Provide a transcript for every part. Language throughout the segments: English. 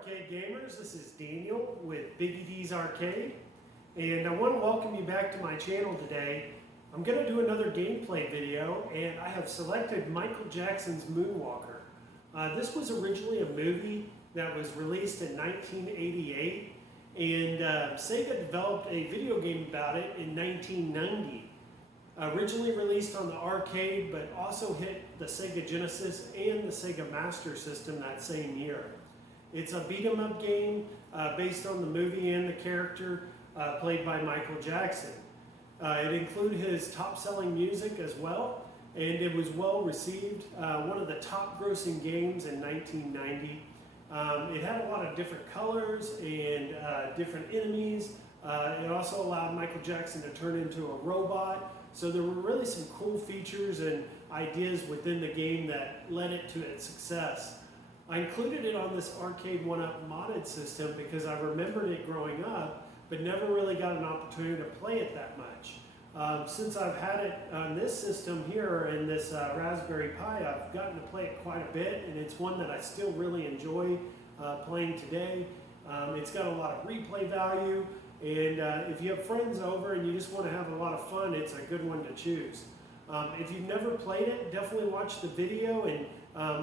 arcade gamers, this is Daniel with Biggie D's Arcade, and I want to welcome you back to my channel today. I'm going to do another gameplay video, and I have selected Michael Jackson's Moonwalker. This was originally a movie that was released in 1988, and Sega developed a video game about it in 1990. Originally released on the arcade, but also hit the Sega Genesis and the Sega Master System that same year. It's a beat-em-up game based on the movie and the character played by Michael Jackson. It included his top-selling music as well, and it was well received. One of the top-grossing games in 1990. It had a lot of different colors and different enemies. It also allowed Michael Jackson to turn into a robot. So there were really some cool features and ideas within the game that led it to its success. I included it on this Arcade 1-Up modded system because I remembered it growing up, but never really got an opportunity to play it that much. Since I've had it on this system here in this Raspberry Pi, I've gotten to play it quite a bit, and it's one that I still really enjoy playing today. It's got a lot of replay value, and if you have friends over and you just want to have a lot of fun, it's a good one to choose. If you've never played it, definitely watch the video, and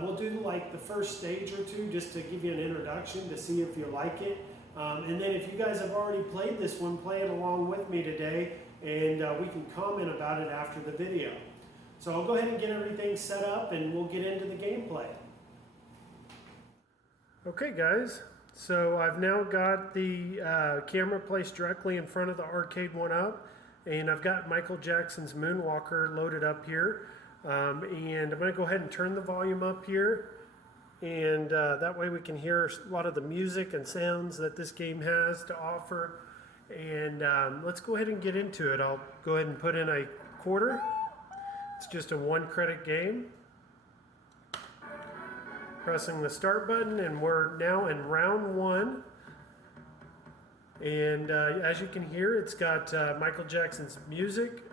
we'll do like the first stage or two just to give you an introduction to see if you like it. And then if you guys have already played this one, play it along with me today, and we can comment about it after the video. So I'll go ahead and get everything set up and we'll get into the gameplay. Okay guys, so I've now got the camera placed directly in front of the Arcade 1-Up, and I've got Michael Jackson's Moonwalker loaded up here. And I'm going to go ahead and turn the volume up here, and that way we can hear a lot of the music and sounds that this game has to offer. And let's go ahead and get into it. I'll go ahead and put in a quarter. It's just a 1-credit game. Pressing the start button, and we're now in round 1. And as you can hear, it's got Michael Jackson's music,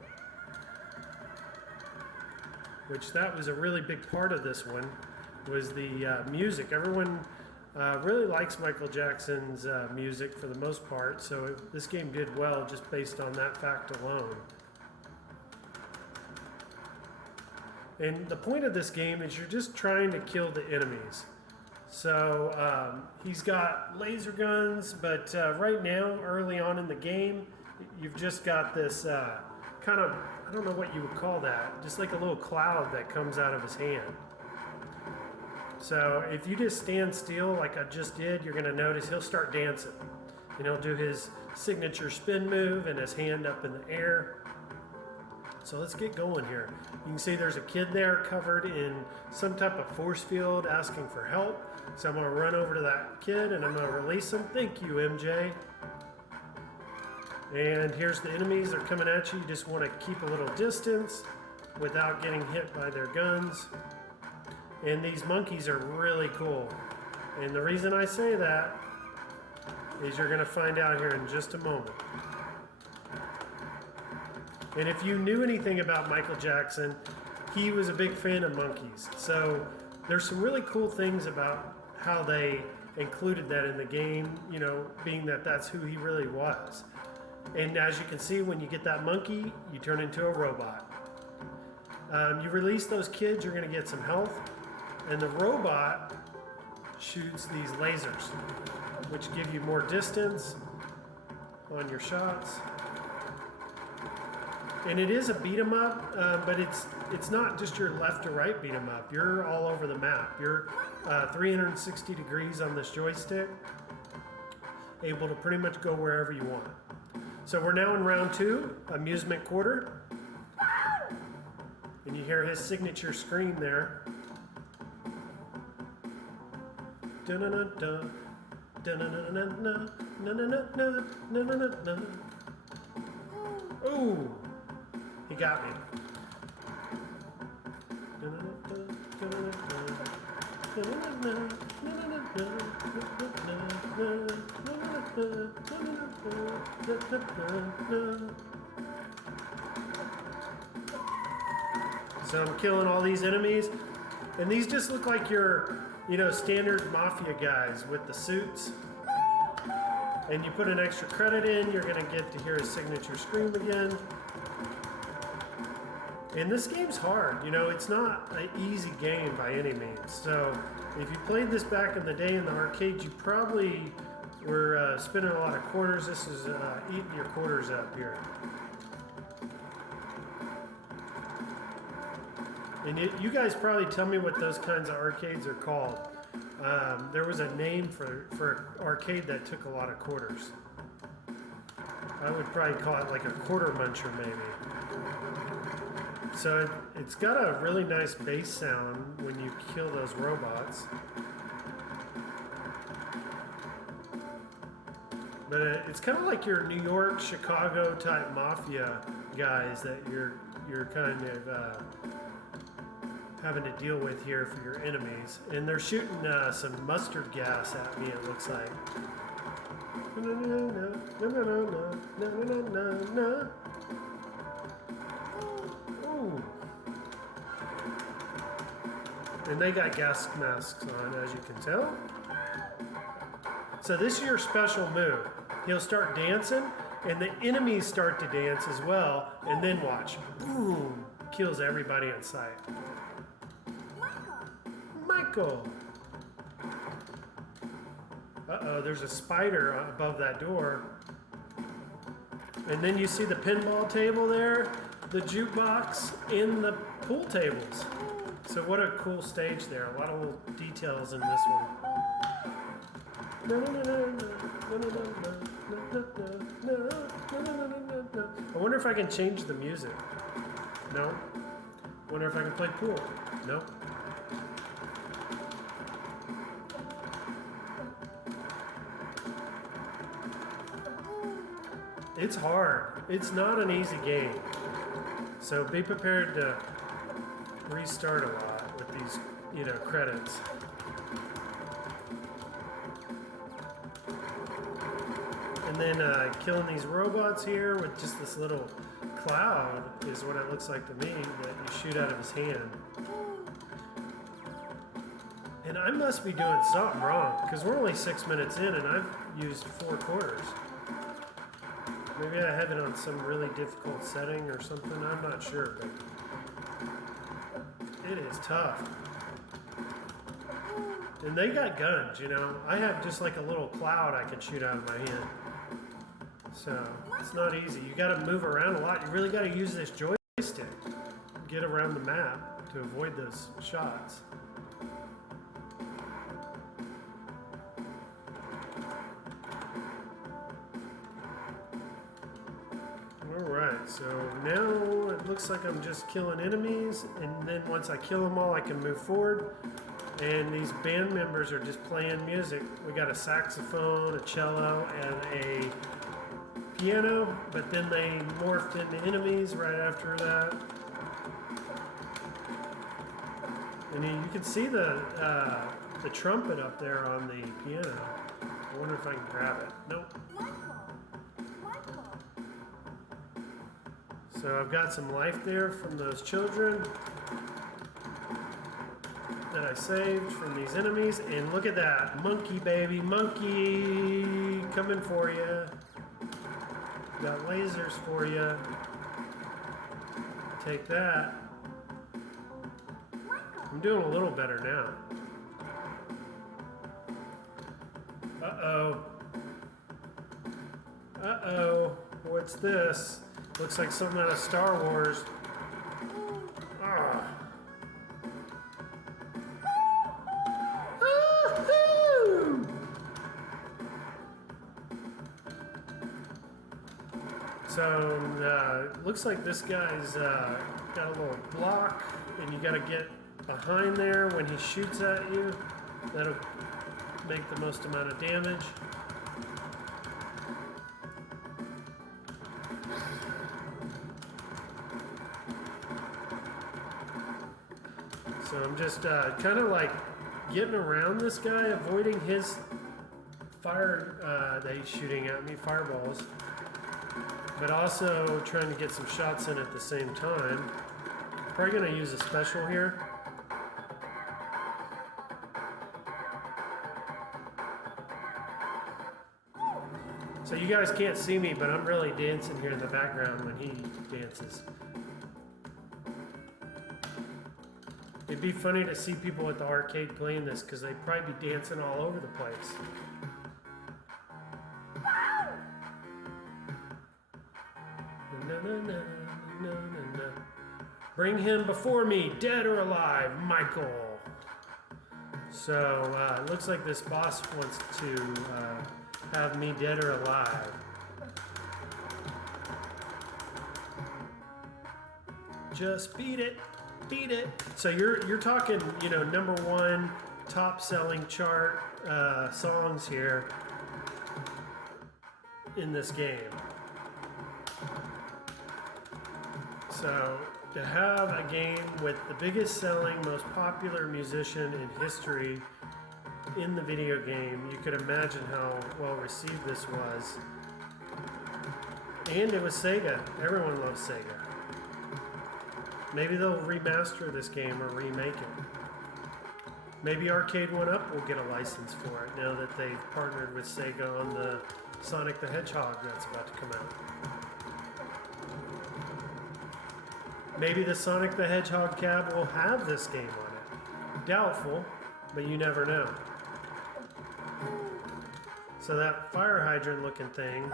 which that was a really big part of this one, was the music. Everyone really likes Michael Jackson's music for the most part, so this game did well just based on that fact alone. And the point of this game is you're just trying to kill the enemies. So he's got laser guns, but right now, early on in the game, you've just got this kind of, I don't know what you would call that, just like a little cloud that comes out of his hand. So if you just stand still like I just did, you're going to notice he'll start dancing. And he'll do his signature spin move and his hand up in the air. So let's get going here. You can see there's a kid there covered in some type of force field asking for help. So I'm going to run over to that kid and I'm going to release him. Thank you, MJ. And here's the enemies. They're coming at you. You just want to keep a little distance without getting hit by their guns. And these monkeys are really cool. And the reason I say that is you're going to find out here in just a moment. And if you knew anything about Michael Jackson, he was a big fan of monkeys. So there's some really cool things about how they included that in the game, you know, being that that's who he really was. And as you can see, when you get that monkey, you turn into a robot. You release those kids, you're going to get some health. And the robot shoots these lasers, which give you more distance on your shots. And it is a beat 'em up, but it's not just your left to right beat 'em up. You're all over the map. You're 360 degrees on this joystick, able to pretty much go wherever you want. So we're now in round 2, Amusement Quarter. And you hear his signature scream there. Dun-dun-dun-dun, dun-dun-dun-dun, dun-dun-dun-dun, dun-dun-dun-dun. Ooh! He got me. So I'm killing all these enemies, and these just look like your you know, standard mafia guys with the suits. And you put an extra credit in, you're gonna get to hear his signature scream again. And this game's hard, you know, it's not an easy game by any means. So if you played this back in the day in the arcade, you probably were spending a lot of quarters. This is eating your quarters up here. And you guys probably tell me what those kinds of arcades are called. There was a name for an arcade that took a lot of quarters. I would probably call it like a quarter muncher maybe. So it's got a really nice bass sound when you kill those robots. But it's kind of like your New York, Chicago type mafia guys that you're kind of having to deal with here for your enemies. And they're shooting some mustard gas at me, it looks like. Ooh. And they got gas masks on, as you can tell. So this is your special move. He'll start dancing, and the enemies start to dance as well, and then watch. Boom! Kills everybody in sight. Michael! Uh-oh, there's a spider above that door. And then you see the pinball table there, the jukebox, and the pool tables. So what a cool stage there. A lot of little details in this one. I wonder if I can change the music. No. Wonder if I can play pool. No. It's hard. It's not an easy game. So be prepared to restart a lot with these, you know, credits. And then killing these robots here with just this little cloud is what it looks like to me that you shoot out of his hand. And I must be doing something wrong because we're only 6 minutes in and I've used 4 quarters. Maybe I have it on some really difficult setting or something. I'm not sure, but it is tough. And they got guns, you know. I have just like a little cloud I can shoot out of my hand. So it's not easy. You got to move around a lot. You really got to use this joystick. Get around the map to avoid those shots. Alright, so now it looks like I'm just killing enemies, and then once I kill them all I can move forward. And these band members are just playing music. We got a saxophone, a cello, and a piano, but then they morphed into enemies right after that. And you can see the trumpet up there on the piano. I wonder if I can grab it. Nope. So I've got some life there from those children that I saved from these enemies. And look at that. Monkey, baby. Monkey. Coming for you. Got lasers for you. Take that. I'm doing a little better now. Uh-oh. Uh-oh. What's this? Looks like something out of Star Wars. Ah. So, looks like this guy's got a little block, and you gotta get behind there when he shoots at you. That'll make the most amount of damage. So I'm just kind of like getting around this guy, avoiding his fire that he's shooting at me, fireballs, but also trying to get some shots in at the same time. Probably going to use a special here. So you guys can't see me, but I'm really dancing here in the background when he dances. It'd be funny to see people at the arcade playing this because they'd probably be dancing all over the place. Na, na, na, na, na, na. Bring him before me, dead or alive, Michael. So it looks like this boss wants to have me dead or alive. Just beat it, beat it. So you're talking, you know, #1 top selling chart songs here in this game. So to have a game with the biggest selling, most popular musician in history in the video game, you could imagine how well received this was. And it was Sega. Everyone loves Sega. Maybe they'll remaster this game or remake it. Maybe Arcade 1-Up will get a license for it now that they've partnered with Sega on the Sonic the Hedgehog that's about to come out. Maybe the Sonic the Hedgehog cab will have this game on it. Doubtful, but you never know. So that fire hydrant looking thing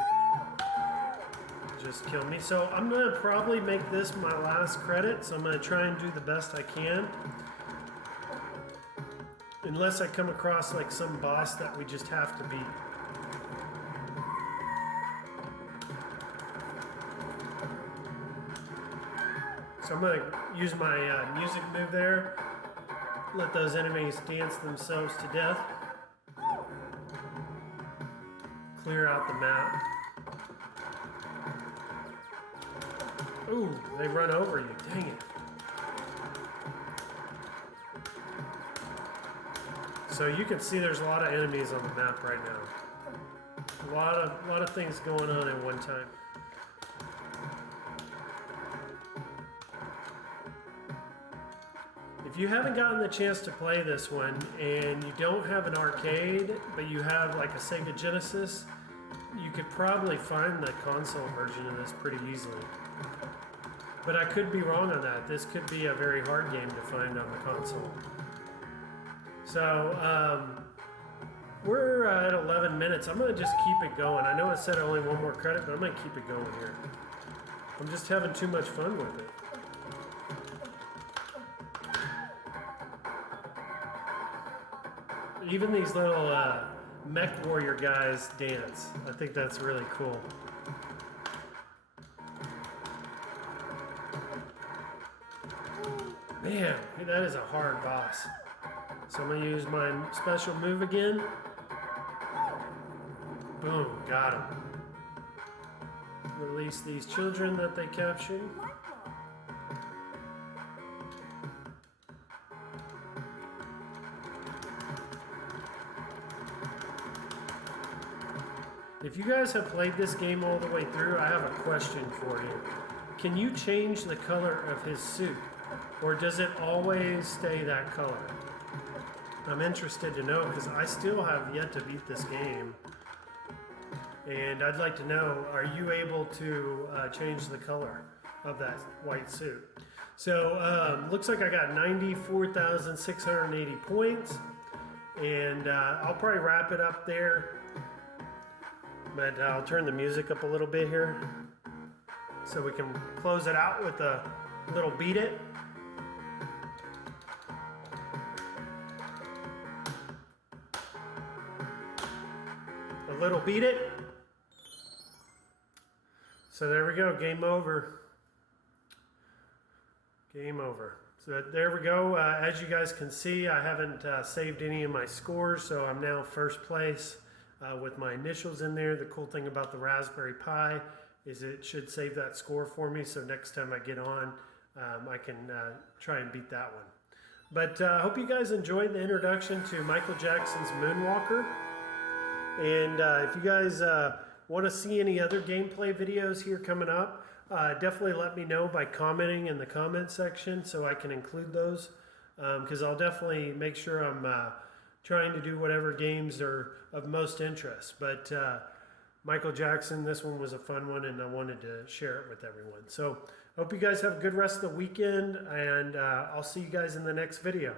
just killed me. So I'm gonna probably make this my last credit, so I'm gonna try and do the best I can. Unless I come across like some boss that we just have to beat. So I'm gonna use my music move there. Let those enemies dance themselves to death. Clear out the map. Ooh, they run over you, dang it. So you can see there's a lot of enemies on the map right now. A lot of things going on at one time. If you haven't gotten the chance to play this one and you don't have an arcade, but you have like a Sega Genesis, you could probably find the console version of this pretty easily. But I could be wrong on that. This could be a very hard game to find on the console. So we're at 11 minutes. I'm gonna just keep it going. I know it said only one more credit, but I'm gonna keep it going here. I'm just having too much fun with it. Even these little mech warrior guys dance. I think that's really cool. Man, that is a hard boss. So I'm gonna use my special move again. Boom, got him. Release these children that they captured. If you guys have played this game all the way through, I have a question for you. Can you change the color of his suit? Or does it always stay that color? I'm interested to know because I still have yet to beat this game. And I'd like to know, are you able to change the color of that white suit? So looks like I got 94,680 points. And I'll probably wrap it up there. But I'll turn the music up a little bit here so we can close it out with a little Beat It. A little Beat It. So there we go, game over. Game over. So there we go. As you guys can see, I haven't saved any of my scores, so I'm now first place. With my initials in there. The cool thing about the Raspberry Pi is it should save that score for me, so next time I get on, I can try and beat that one. But I hope you guys enjoyed the introduction to Michael Jackson's Moonwalker. And if you guys want to see any other gameplay videos here coming up, definitely let me know by commenting in the comment section so I can include those, because I'll definitely make sure I'm trying to do whatever games are of most interest. But Michael Jackson. This one was a fun one, and I wanted to share it with everyone. So I hope you guys have a good rest of the weekend, and I'll see you guys in the next video.